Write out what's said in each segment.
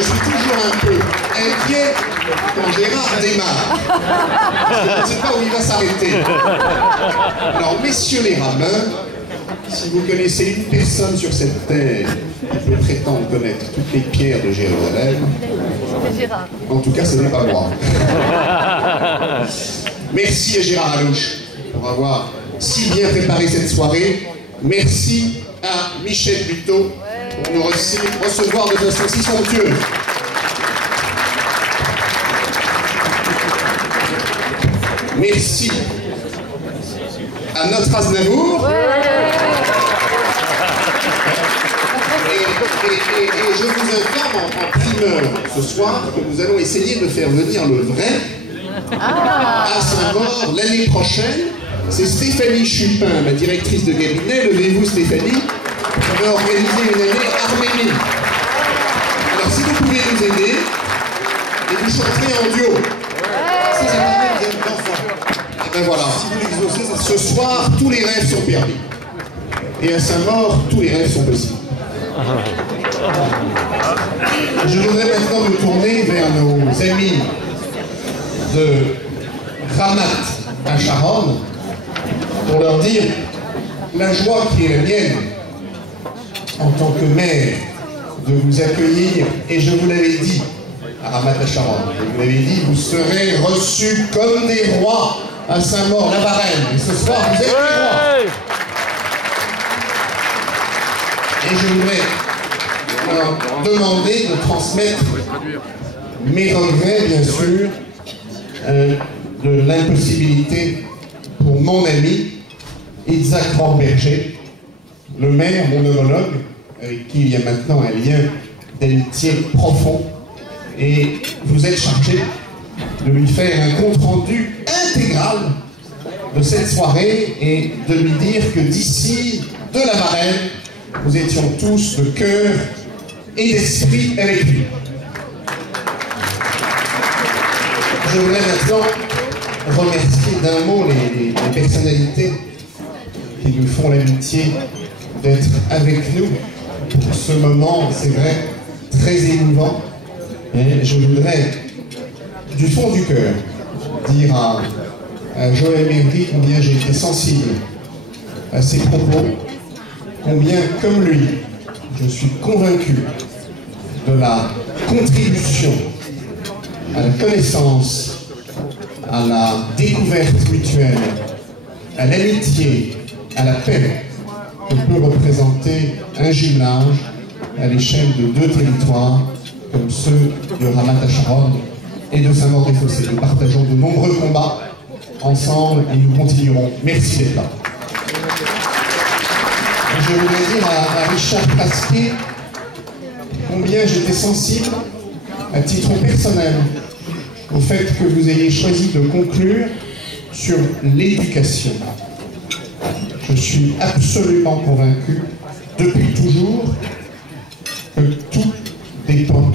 je suis toujours un peu inquiet quand Gérard démarre. Parce que je ne sais pas où il va s'arrêter. Alors, messieurs les rabbins, si vous connaissez une personne sur cette terre qui peut prétendre connaître toutes les pierres de Jérusalem, en tout cas, ce n'est pas moi. Merci à Gérard Alouche pour avoir si bien préparé cette soirée. Merci à Michel Buteau pour nous recevoir de façon si somptueuse. Merci à notre Aznavour. Et je vous informe en primeur ce soir que nous allons essayer de faire venir le vrai à Saint-Maur l'année prochaine. C'est Stéphanie Chupin, ma directrice de cabinet, levez-vous Stéphanie, qui va organiser une année Arménie. Alors si vous pouvez nous aider, et vous chanterez en duo. Si c'est pas vous êtes enfants. Et ben voilà, si vous l'exaucez, ce soir, tous les rêves sont permis. Et à Saint-Maur, tous les rêves sont possibles. Je voudrais maintenant me tourner vers nos amis de Ramat à Charonne pour leur dire la joie qui est la mienne en tant que maire de vous accueillir, et je vous l'avais dit à Ramat à Charonne, je vous l'avais dit, vous serez reçus comme des rois à Saint-Maur-la-Varenne, et ce soir vous êtes des rois. Et je voudrais leur demander de transmettre mes regrets, bien sûr, de l'impossibilité pour mon ami Isaac Ramberger, le maire, mon homologue, avec qui il y a maintenant un lien d'amitié profond, et vous êtes chargé de lui faire un compte-rendu intégral de cette soirée et de lui dire que d'ici de la Varenne, nous étions tous de cœur et d'esprit avec lui. Je voudrais maintenant remercier d'un mot les personnalités qui nous font l'amitié d'être avec nous pour ce moment, c'est vrai, très émouvant. Et je voudrais, du fond du cœur, dire à Joël Méry combien j'ai été sensible à ses propos, combien, comme lui, je suis convaincu de la contribution à la connaissance, à la découverte mutuelle, à l'amitié, à la paix que peut représenter un jumelage à l'échelle de deux territoires comme ceux de Ramat à Charonne et de Saint-Maur-des-Fossés. Nous partageons de nombreux combats ensemble et nous continuerons. Merci d'être là. Je voudrais dire à Richard Pasquier combien j'étais sensible, à titre personnel, au fait que vous ayez choisi de conclure sur l'éducation. Je suis absolument convaincu, depuis toujours, que tout dépend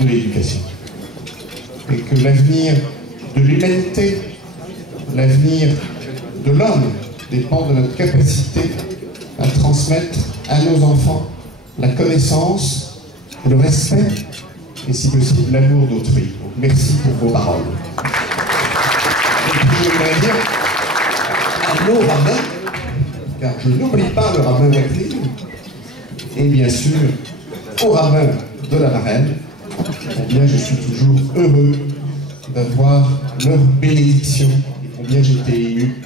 de l'éducation. Et que l'avenir de l'humanité, l'avenir de l'homme, dépend de notre capacité à transmettre à nos enfants la connaissance, le respect et si possible l'amour d'autrui. Donc merci pour vos paroles. Et puis je voudrais dire à nos rabbins, car je n'oublie pas le rabbin Wackley, et bien sûr aux rabbins de la Varenne, combien je suis toujours heureux d'avoir leur bénédiction et combien j'étais ému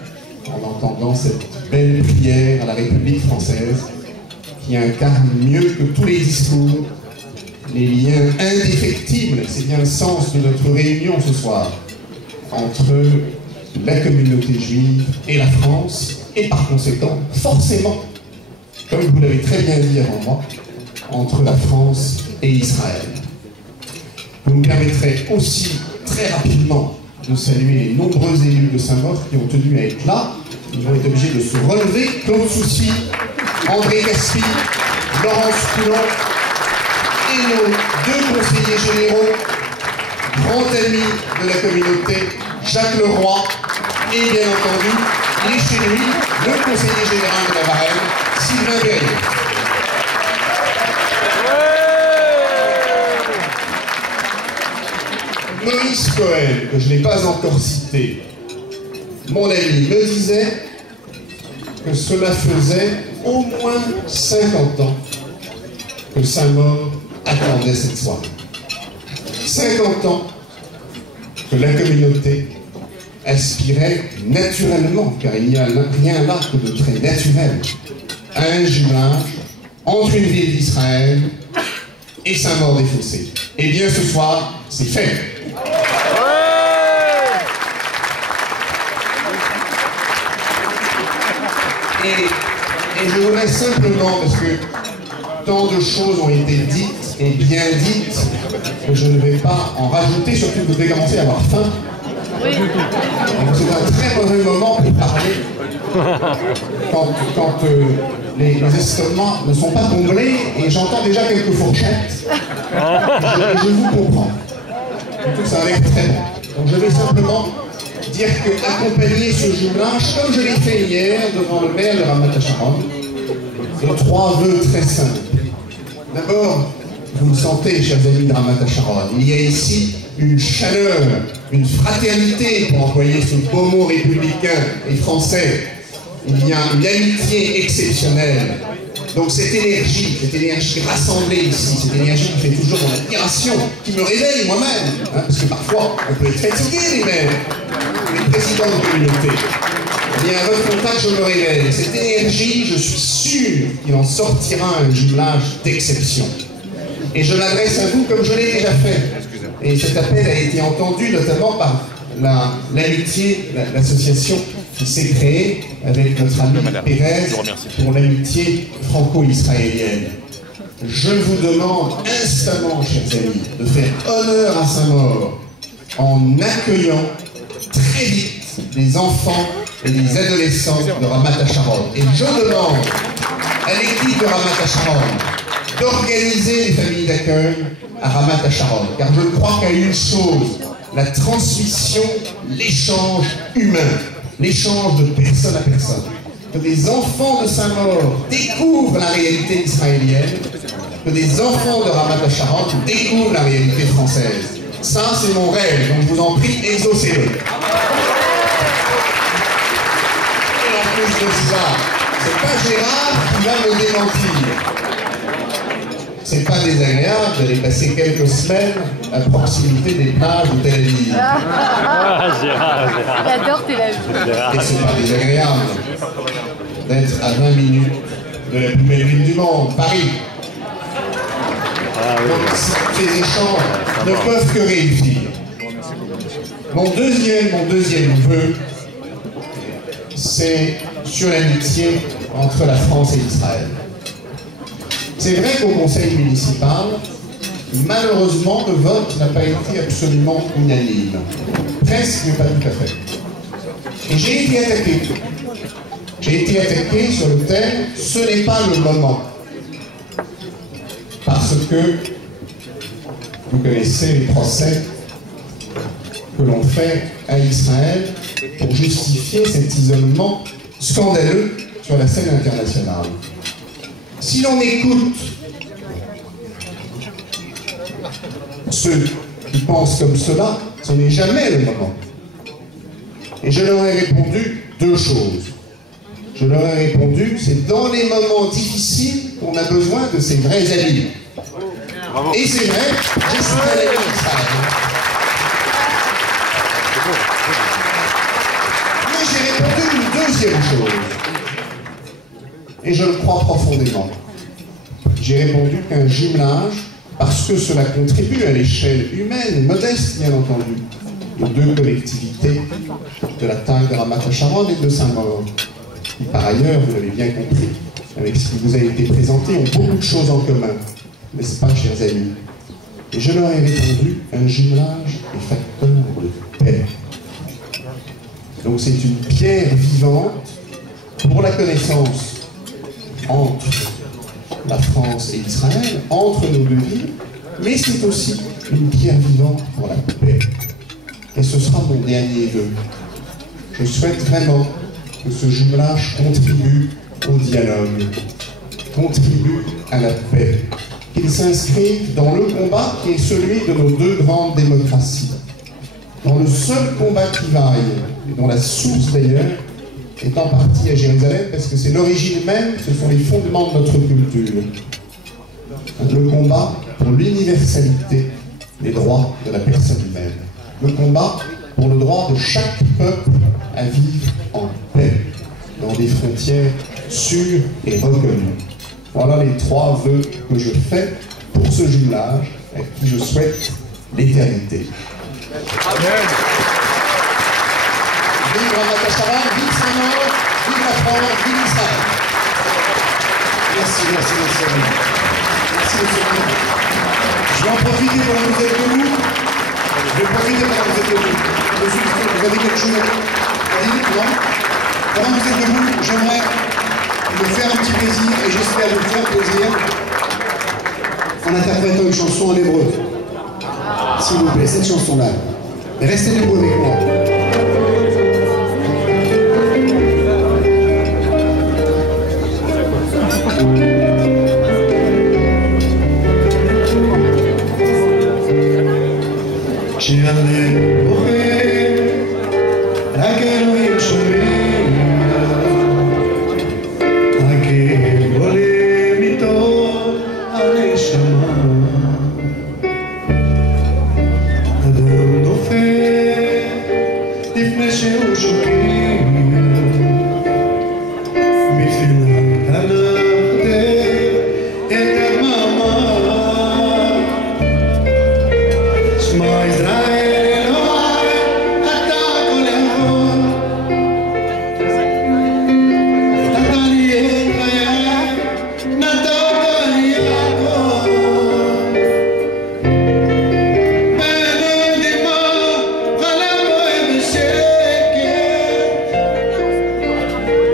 en entendant cette belle prière à la République française qui incarne mieux que tous les discours les liens indéfectibles, c'est bien le sens de notre réunion ce soir, entre la communauté juive et la France, et par conséquent, forcément, comme vous l'avez très bien dit avant moi, entre la France et Israël. Vous me permettrez aussi très rapidement de saluer les nombreux élus de Saint-Maur qui ont tenu à être là. Ils vont être obligés de se relever. Claude Soucy, André Caspi, Laurence Coulon et nos deux conseillers généraux, grands amis de la communauté, Jacques Leroy et bien entendu, il est chez lui, le conseiller général de la Varenne, Sylvain Berrier. Maurice Cohen, que je n'ai pas encore cité, mon ami, me disait que cela faisait au moins 50 ans que Saint-Maur attendait cette soirée. 50 ans que la communauté aspirait naturellement, car il n'y a rien là que de très naturel, à un jumelage entre une ville d'Israël et Saint-Maur-des-Fossés. Eh bien, ce soir, c'est fait. Et je voudrais simplement, parce que tant de choses ont été dites et bien dites, que je ne vais pas en rajouter, surtout que vous devez commencer à avoir faim. Oui. C'est un très mauvais moment pour parler quand les estomacs ne sont pas comblés et j'entends déjà quelques fourchettes. Je vous comprends. Surtout que ça a l'air très bon. Donc je vais simplement dire qu'accompagner ce jumelage, comme je l'ai fait hier devant le maire de Ramat HaSharon, de 3 vœux très simples. D'abord, vous le sentez, chers amis de Ramat HaSharon, il y a ici une chaleur, une fraternité, pour employer ce beau mot républicain et français. Il y a une amitié exceptionnelle. Donc cette énergie rassemblée ici, cette énergie qui fait toujours mon admiration, qui me réveille moi-même, hein, parce que parfois on peut être fatigué les maires, les présidents de communauté. Eh bien, à votre contact, je me réveille. Cette énergie, je suis sûr qu'il en sortira un jumelage d'exception. Et je l'adresse à vous comme je l'ai déjà fait. Et cet appel a été entendu notamment par l'amitié, l'association qui s'est créée avec notre ami Pérez pour l'amitié franco-israélienne. Je vous demande instamment, chers amis, de faire honneur à Saint-Maur en accueillant très vite les enfants et les adolescents de Ramat HaSharon. Et je demande à l'équipe de Ramat HaSharon d'organiser les familles d'accueil à Ramat HaSharon, car je crois qu'il y a une chose, la transmission, l'échange humain, l'échange de personne à personne. Que des enfants de Saint-Maur découvrent la réalité israélienne, que des enfants de Ramat HaSharon découvrent la réalité française. Ça, c'est mon rêve, donc je vous en prie, exaucez-le. Et en plus de ça, c'est pas Gérard qui va me démentir. C'est pas désagréable d'aller passer quelques semaines à proximité des plages de Tel Aviv. Gérard. J'adore Tel Aviv. Et c'est pas désagréable d'être à 20 minutes de la plus belle ville du monde, Paris. Donc ces échanges ne peuvent que réussir. Mon deuxième vœu, c'est sur l'amitié entre la France et Israël. C'est vrai qu'au conseil municipal, malheureusement, le vote n'a pas été absolument unanime. Presque, mais pas tout à fait. Et j'ai été attaqué. J'ai été attaqué sur le thème « Ce n'est pas le moment ». Parce que vous connaissez les procès que l'on fait à Israël pour justifier cet isolement scandaleux sur la scène internationale. Si l'on écoute ceux qui pensent comme cela, ce n'est jamais le moment. Et je leur ai répondu 2 choses. Je leur ai répondu, c'est dans les moments difficiles qu'on a besoin de ces vrais amis. Bravo. Et c'est vrai, j'ai cité l'ami d'Israël. Mais j'ai répondu une deuxième chose. Et je le crois profondément. J'ai répondu qu'un jumelage, parce que cela contribue à l'échelle humaine, modeste bien entendu, de 2 collectivités de la taille de Ramat HaSharon et de Saint-Maur, qui par ailleurs, vous l'avez bien compris, avec ce qui vous a été présenté, ont beaucoup de choses en commun, n'est-ce pas, chers amis? Et je leur ai répondu, un jumelage est facteur de paix. Donc c'est une pierre vivante pour la connaissance entre la France et Israël, entre nos 2 villes, mais c'est aussi une pierre vivante pour la paix. Et ce sera mon dernier vœu. Je souhaite vraiment que ce jumelage contribue au dialogue, contribue à la paix, qu'il s'inscrive dans le combat qui est celui de nos 2 grandes démocraties, dans le seul combat qui vaille, et dont la source d'ailleurs est en partie à Jérusalem, parce que c'est l'origine même, ce sont les fondements de notre culture. Le combat pour l'universalité des droits de la personne humaine. Le combat pour le droit de chaque peuple à vivre en paix, dans des frontières sûres et reconnues. Voilà les 3 vœux que je fais pour ce jumelage, à qui je souhaite l'éternité. Amen. Vive Ramat HaSharon, vive Saint-Maur, vive la France, vive Israël. Merci, merci, merci. Merci, monsieur. Je vais en profiter pendant que vous êtes debout. Je vais profiter pendant que vous êtes debout. Vous avez quelque chose à dire? Non? Pendant que vous êtes debout, j'aimerais me faire un petit plaisir, et j'espère vous faire plaisir, en interprétant une chanson en hébreu. S'il vous plaît, cette chanson-là. Restez debout avec moi. לפני שהוא שוקע בתפילת הנרתק את הדממה שמע ישראל אלוהי אתה כל יכול נתת לי את חיי נתת לי הכל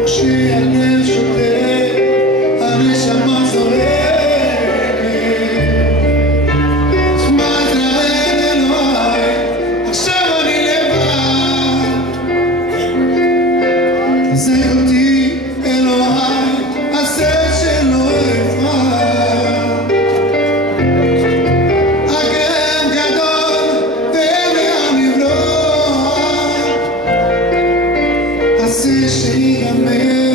שהלב שותק, הנשמה זורקת. שמע ישראל אלוהי, עכשיו אני לבד. תחזק אותי אלוהי, עשה שלא אפרח. הכאב גדול ואין לאן לברוח. עשה שיגמר